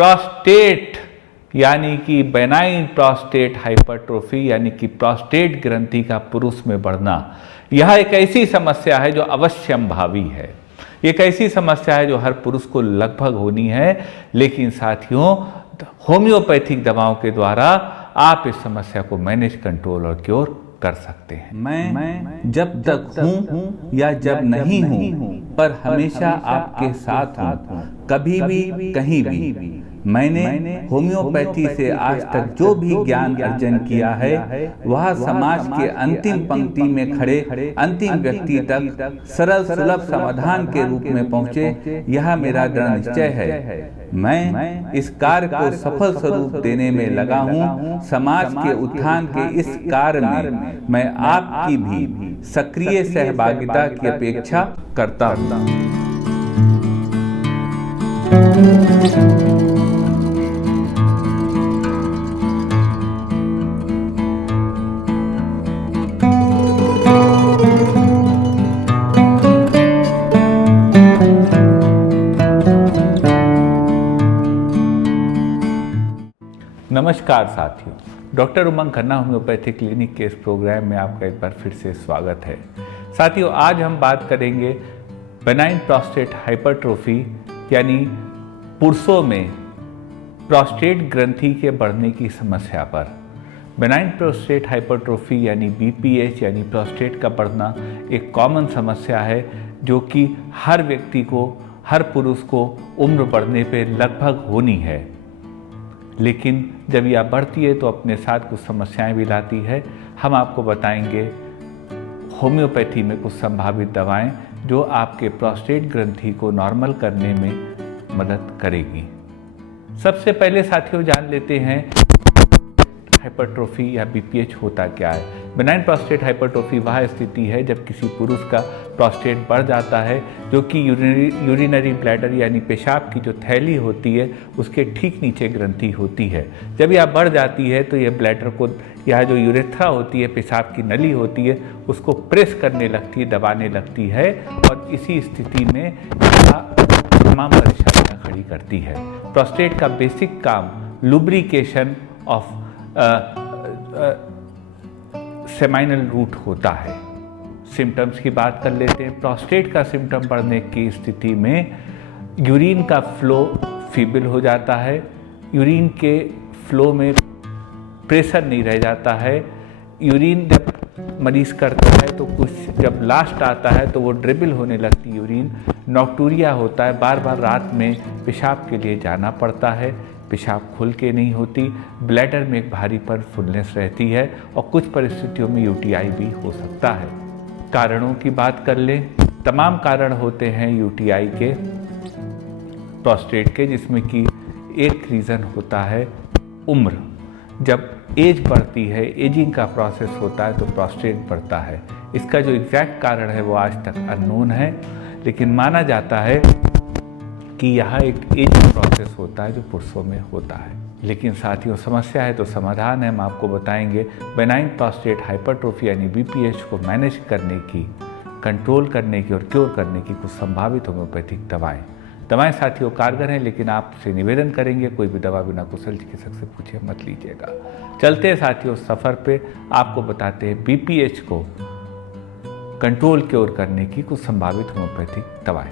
Prostate यानी कि benign prostate hypertrophy यानी कि प्रोस्टेट ग्रंथि का पुरुष में बढ़ना, यह एक ऐसी समस्या है जो अवश्यंभावी है। एक ऐसी समस्या है जो हर पुरुष को लगभग होनी है, लेकिन साथियों होम्योपैथिक दवाओं के द्वारा आप इस समस्या को मैनेज, कंट्रोल और क्योर कर सकते हैं। मैं जब तक हूँ या जब नहीं हूँ, पर हमेशा आपके साथ हूँ, कभी भी कहीं भी। मैंने होम्योपैथी से आज तक जो भी ज्ञान अर्जन किया है वह समाज के अंतिम पंक्ति में खड़े अंतिम व्यक्ति तक सरल सुलभ समाधान के रूप में पहुँचे, यह मेरा दृढ़ निश्चय है। मैं इस कार्य को सफल स्वरूप देने में लगा हूँ। समाज के उत्थान के इस कार्य में मैं आपकी भी सक्रिय सहभागिता की अपेक्षा करता हूँ। नमस्कार साथियों, डॉक्टर उमंग खन्ना होम्योपैथिक क्लिनिक के इस प्रोग्राम में आपका एक बार फिर से स्वागत है। साथियों, आज हम बात करेंगे बेनाइन प्रोस्टेट हाइपरट्रोफी यानी पुरुषों में प्रोस्टेट ग्रंथि के बढ़ने की समस्या पर। बेनाइन प्रोस्टेट हाइपरट्रोफी यानी BPH यानी प्रोस्टेट का बढ़ना एक कॉमन समस्या है जो कि हर व्यक्ति को, हर पुरुष को उम्र बढ़ने पे लगभग होनी है, लेकिन जब यह बढ़ती है तो अपने साथ कुछ समस्याएं भी लाती है। हम आपको बताएंगे होम्योपैथी में कुछ संभावित दवाएं जो आपके प्रोस्टेट ग्रंथि को नॉर्मल करने में मदद करेगी। सबसे पहले साथियों जान लेते हैं हाइपरट्रोफी या BPH होता क्या है। बेनाइन प्रोस्टेट हाइपरट्रोफी वह स्थिति है जब किसी पुरुष का प्रोस्टेट बढ़ जाता है, जो कि यूरिनरी ब्लैडर यानी पेशाब की जो थैली होती है उसके ठीक नीचे ग्रंथि होती है। जब यह बढ़ जाती है तो यह ब्लैडर को, यह जो यूरेथ्रा होती है, पेशाब की नली होती है, उसको प्रेस करने लगती है, दबाने लगती है, और इसी स्थिति में यह तमाम परेशानियाँ खड़ी करती है। प्रोस्टेट का बेसिक काम लुब्रिकेशन ऑफ सेमाइनल रूट होता है। सिम्टम्स की बात कर लेते हैं। प्रोस्टेट का सिम्टम बढ़ने की स्थिति में यूरिन का फ्लो फीबल हो जाता है, यूरिन के फ्लो में प्रेशर नहीं रह जाता है, यूरिन जब मरीज करता है तो कुछ जब लास्ट आता है तो वो ड्रिबल होने लगती यूरिन, नॉक्टूरिया होता है, बार बार रात में पेशाब के लिए जाना पड़ता है, पेशाब खुल के नहीं होती, ब्लैडर में एक भारीपन, फुलनेस रहती है, और कुछ परिस्थितियों में UTI भी हो सकता है। कारणों की बात कर लें, तमाम कारण होते हैं UTI के, प्रोस्टेट के, जिसमें कि एक रीज़न होता है उम्र। जब एज बढ़ती है, एजिंग का प्रोसेस होता है, तो प्रोस्टेट बढ़ता है। इसका जो एग्जैक्ट कारण है वो आज तक अननोन है, लेकिन माना जाता है कि यह एक एजिंग प्रोसेस होता है जो पुरुषों में होता है। लेकिन साथियों, समस्या है तो समाधान है। हम आपको बताएंगे बेनाइन प्रोस्टेट हाइपरट्रोफी यानी BPH को मैनेज करने की, कंट्रोल करने की और क्योर करने की कुछ संभावित होम्योपैथिक दवाएं साथियों कारगर हैं, लेकिन आपसे निवेदन करेंगे कोई भी दवा बिना कुशल चिकित्सक से पूछे मत लीजिएगा। चलते हैं साथियों सफ़र पे, आपको बताते हैं BPH को कंट्रोल क्योर करने की कुछ संभावित होम्योपैथिक दवाएं।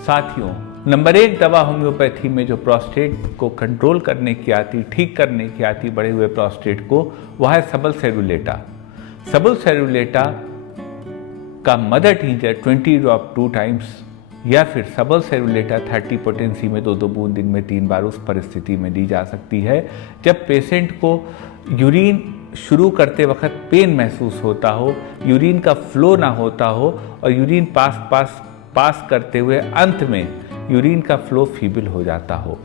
साथियों, नंबर 1 दवा होम्योपैथी में जो प्रोस्टेट को कंट्रोल करने की आती, ठीक करने की आती बढ़े हुए प्रोस्टेट को, वह है सबलसेरुलेटा। सबलसेरुलेटा का मदर टीजर 20 टाइम्स या फिर सबलसेरुलेटा 30 पोटेंसी में 2 बूंद दिन में 3 बार उस परिस्थिति में दी जा सकती है जब पेशेंट को यूरिन शुरू करते वक्त पेन महसूस होता हो, यूरिन का फ्लो ना होता हो, और यूरिन पास करते हुए अंत में यूरिन का फ्लो फीबल हो जाता हो,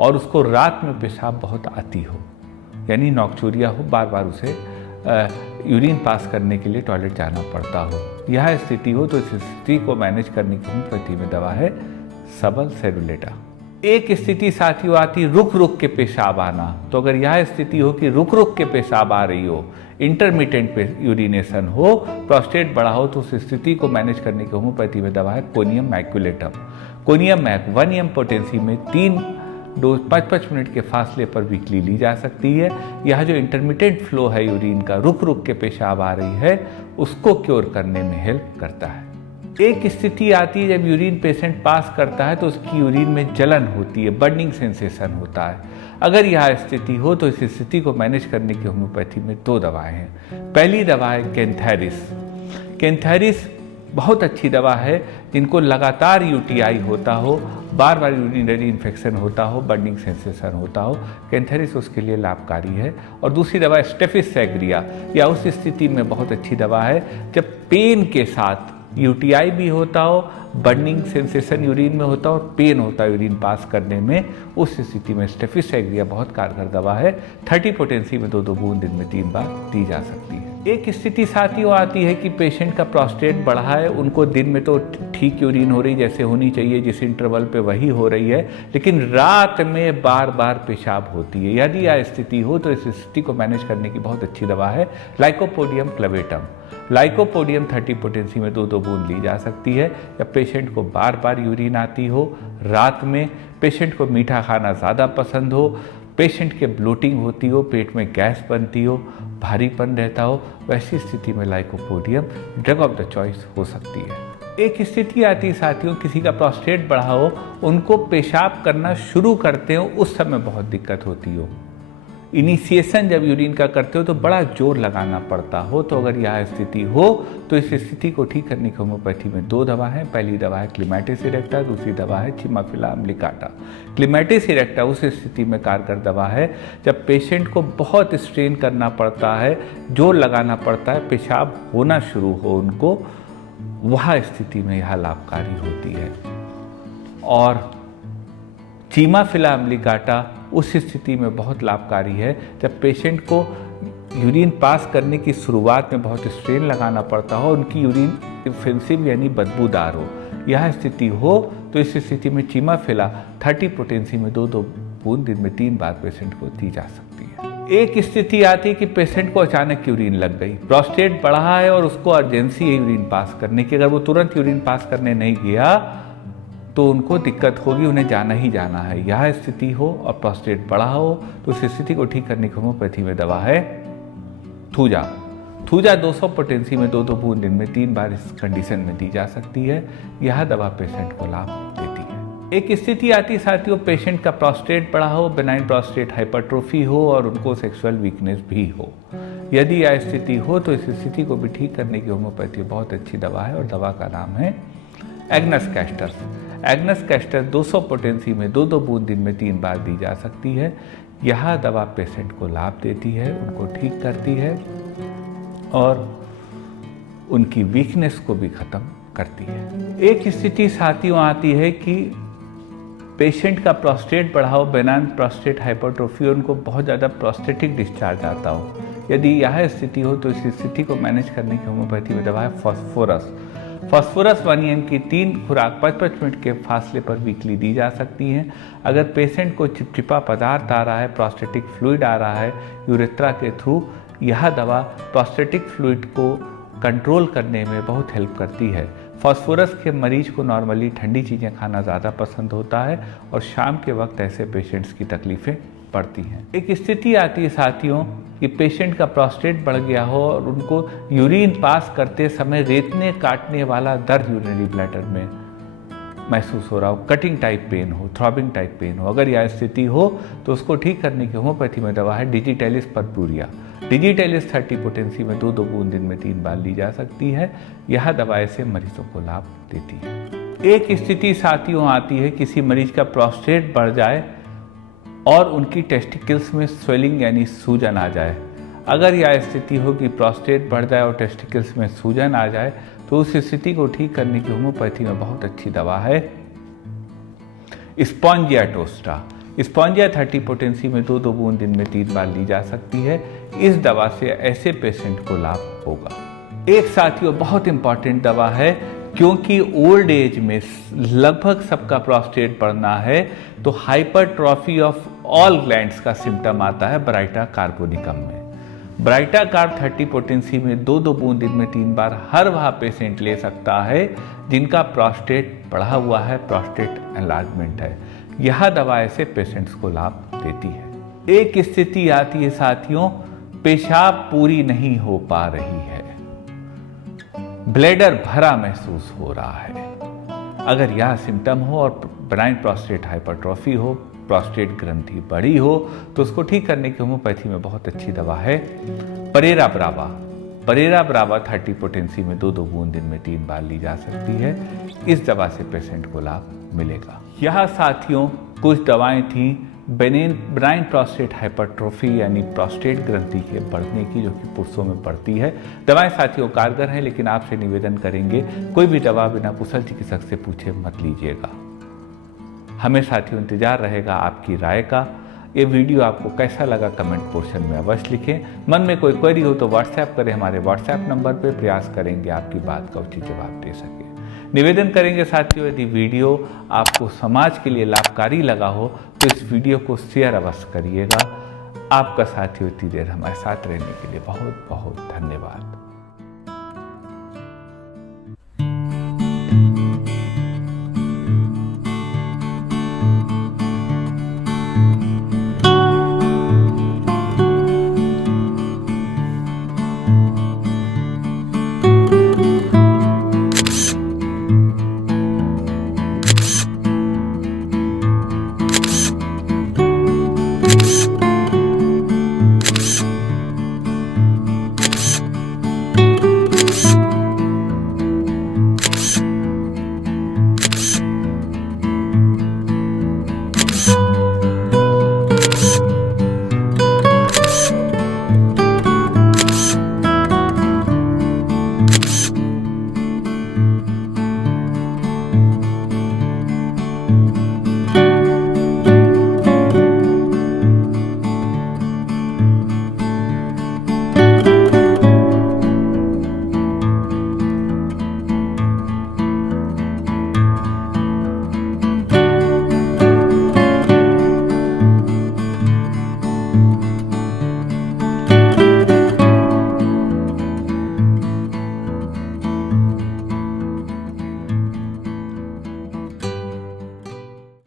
और उसको रात में पेशाब बहुत आती हो, यानी नॉक्टूरिया हो, बार बार उसे यूरिन पास करने के लिए टॉयलेट जाना पड़ता हो। यह स्थिति हो तो इस स्थिति को मैनेज करने की होम्योपैथी में दवा है सबलसेरुलेटा। एक स्थिति साथियों आती रुक रुक के पेशाब आना, तो अगर यह स्थिति हो कि रुक रुक के पेशाब आ रही हो, इंटरमिटेंट यूरिनेशन हो, प्रोस्टेट बड़ा हो, तो उस स्थिति को मैनेज करने की होम्योपैथी में दवा है conium maculatum. Conium mac 1 m potency में 3 डोज 5-5 मिनट के फासले पर वीकली ली जा सकती है। यह जो इंटरमिटेंट फ्लो है यूरिन का, रुक रुक के पेशाब आ रही है, उसको क्योर करने में हेल्प करता है। एक स्थिति आती है जब यूरिन पेशेंट पास करता है तो उसकी यूरिन में जलन होती है, बर्निंग सेंसेशन होता है। अगर यह स्थिति हो तो इस स्थिति को मैनेज करने की होम्योपैथी में 2 दवाएं हैं। पहली दवा है कैंथेरिस। कैंथेरिस बहुत अच्छी दवा है जिनको लगातार यूटीआई होता हो, बार बार यूरिनरी इन्फेक्शन होता हो, बर्निंग सेंसेशन होता हो, कैंथेरिस उसके लिए लाभकारी है। और दूसरी दवा स्टेफिस सैग्रिया, या उस स्थिति में बहुत अच्छी दवा है जब पेन के साथ यूटीआई भी होता हो, बर्निंग सेंसेशन यूरिन में होता हो और पेन होता है यूरिन पास करने में। उस स्थिति में स्टेफिस सैग्रिया बहुत कारगर दवा है। 30 पोटेंसी में 2-2 बूंद दिन में 3 बार दी जा सकती है। एक स्थिति साथियों आती है कि पेशेंट का प्रोस्टेट बढ़ा है, उनको दिन में तो ठीक यूरिन हो रही जैसे होनी चाहिए, जिस इंटरवल पे वही हो रही है, लेकिन रात में बार बार पेशाब होती है। यदि यह स्थिति हो तो इस स्थिति को मैनेज करने की बहुत अच्छी दवा है लाइकोपोडियम क्लेवेटम। लाइकोपोडियम 30 पोटेंसी में 2-2 बूंद ली जा सकती है। जब पेशेंट को बार बार यूरिन आती हो, रात में पेशेंट को मीठा खाना ज़्यादा पसंद हो, पेशेंट के ब्लोटिंग होती हो, पेट में गैस बनती हो, भारीपन रहता हो, वैसी स्थिति में lycopodium drug of the choice हो सकती है। एक स्थिति आती है साथियों, किसी का प्रोस्टेट बढ़ा हो, उनको पेशाब करना शुरू करते हो उस समय बहुत दिक्कत होती हो। इनिशिएशन जब यूरिन का करते हो तो बड़ा जोर लगाना पड़ता हो, तो अगर यह स्थिति हो तो इस स्थिति को ठीक करने की होम्योपैथी में 2 दवा है। पहली दवा है क्लीमेटिस इरेक्टा, दूसरी दवा है चिमाफिला अम्लिकाटा। क्लीमेटिस इरेक्टा उस स्थिति में कारगर दवा है जब पेशेंट को बहुत स्ट्रेन करना पड़ता है, जोर लगाना पड़ता है, पेशाब होना शुरू हो उनको, वह स्थिति में यह लाभकारी होती है। और चिमाफिला अम्लिकाटा उस स्थिति में बहुत लाभकारी है जब पेशेंट को यूरिन पास करने की शुरुआत में बहुत स्ट्रेन लगाना पड़ता हो, उनकी यूरिन ऑफेंसिव यानी बदबूदार हो। यह स्थिति हो तो इस स्थिति में चिमाफिला 30 पोटेंसी में 2-2 बूंद दिन में 3 बार पेशेंट को दी जा सकती है। एक स्थिति आती है कि पेशेंट को अचानक यूरिन लग गई, प्रोस्टेट बढ़ा है और उसको अर्जेंसी है यूरिन पास करने की। अगर वो तुरंत यूरिन पास करने नहीं गया तो उनको दिक्कत होगी, उन्हें जाना ही जाना है। यह स्थिति हो और प्रोस्टेट बढ़ा हो तो उस स्थिति को ठीक करने की होम्योपैथी में दवा है थूजा। थूजा 200 पोटेंसी में 2-2 बूंद दिन में 3 बार इस कंडीशन में दी जा सकती है। यह दवा पेशेंट को लाभ देती है। एक स्थिति आती है साथियों, पेशेंट का प्रोस्टेट बढ़ा हो, बेनाइन प्रोस्टेट हाइपरट्रोफी हो और उनको सेक्सुअल वीकनेस भी हो। यदि यह स्थिति हो तो इस स्थिति को भी ठीक करने की होम्योपैथी बहुत अच्छी दवा है और दवा का नाम है agnus castor. Agnus castor 200 potency में 2-2 बूंद दिन में 3 बार दी जा सकती है। यह दवा पेशेंट को लाभ देती है, उनको ठीक करती है और उनकी वीकनेस को भी खत्म करती है। एक स्थिति साथियों आती है कि पेशेंट का प्रोस्टेट बढ़ा हो, बेनाइन प्रोस्टेट हाइपरट्रोफी, उनको बहुत ज़्यादा प्रोस्टेटिक डिस्चार्ज आता हो। यदि यह स्थिति हो तो इस स्थिति को मैनेज करने की होम्योपैथी में दवा है फॉस्फोरस। फॉस्फोरस 1 mg की 3 खुराक 5-5 मिनट के फासले पर वीकली दी जा सकती हैं। अगर पेशेंट को चिपचिपा पदार्थ आ रहा है, प्रोस्टेटिक फ्लूइड आ रहा है यूरेथ्रा के थ्रू, यह दवा प्रोस्टेटिक फ्लूइड को कंट्रोल करने में बहुत हेल्प करती है। फॉस्फोरस के मरीज को नॉर्मली ठंडी चीज़ें खाना ज़्यादा पसंद होता है और शाम के वक्त ऐसे पेशेंट्स की तकलीफ़ें बढ़ती हैं। एक स्थिति आती है साथियों कि पेशेंट का प्रोस्टेट बढ़ गया हो और उनको यूरिन पास करते समय रेतने काटने वाला दर्द यूरिनरी ब्लैडर में महसूस हो रहा हो, कटिंग टाइप पेन हो, थ्रॉबिंग टाइप पेन हो। अगर यह स्थिति हो तो उसको ठीक करने की होम्योपैथी में दवा है डिजिटेलिस परपूरिया। डिजिटेलिस 30 पोटेंसी में 2-2 बूंद दिन में 3 बार ली जा सकती है। यह दवा ऐसे मरीजों को लाभ देती है। एक स्थिति साथियों आती है, किसी मरीज का प्रोस्टेट बढ़ जाए और उनकी टेस्टिकल्स में स्वेलिंग यानी सूजन आ जाए। अगर यह स्थिति हो कि प्रोस्टेट बढ़ जाए और टेस्टिकल्स में सूजन आ जाए तो उस स्थिति को ठीक करने की होम्योपैथी में बहुत अच्छी दवा है स्पॉन्जिया टोस्टा। स्पॉन्जिया 30 पोटेंसी में 2-2 बूंद दिन में 3 बार ली जा सकती है। इस दवा से ऐसे पेशेंट को लाभ होगा। एक साथियों बहुत इंपॉर्टेंट दवा है, क्योंकि ओल्ड एज में लगभग सबका प्रोस्टेट बढ़ना है तो हाइपरट्रॉफी ऑफ ऑल ग्लैंड्स का सिम्टम आता है ब्राइटा कार्बोनिकम में। ब्राइटा कार्ब 30 पोटेंसी में 2-2 बूंद दिन में 3 बार हर वह पेशेंट ले सकता है जिनका प्रोस्टेट बढ़ा हुआ है, प्रोस्टेट एनलार्जमेंट है। यह दवा ऐसे पेशेंट्स को लाभ देती है। एक स्थिति आती है साथियों, पेशाब पूरी नहीं हो पा रही है, ब्लैडर भरा महसूस हो रहा है। अगर यह सिम्टम हो और बेनाइन प्रोस्टेट हाइपरट्रॉफी हो, प्रोस्टेट ग्रंथि बड़ी हो, तो उसको ठीक करने की होम्योपैथी में बहुत अच्छी दवा है pareira brava. Pareira brava 30 potency में 2-2 बूंद दिन में 3 बार ली जा सकती है। इस दवा से पेशेंट को लाभ मिलेगा। यह साथियों कुछ दवाएं थी बेनाइन प्रोस्टेट हाइपरट्रॉफी यानी प्रोस्टेट ग्रंथि के बढ़ने की, जो कि पुरुषों में बढ़ती है। दवाएं साथियों कारगर हैं, लेकिन आपसे निवेदन करेंगे कोई भी दवा बिना कुशल चिकित्सक से पूछे मत लीजिएगा। हमें साथियों इंतजार रहेगा आपकी राय का। ये वीडियो आपको कैसा लगा कमेंट पोर्शन में अवश्य लिखें। मन में कोई क्वेरी हो तो व्हाट्सएप करें, हमारे व्हाट्सएप नंबर पर। प्रयास करेंगे आपकी बात का उचित जवाब दे सके। निवेदन करेंगे साथियों, यदि वीडियो आपको समाज के लिए लाभकारी लगा हो तो इस वीडियो को शेयर अवश्य करिएगा। आपका साथियों इतनी देर हमारे साथ रहने के लिए बहुत बहुत धन्यवाद।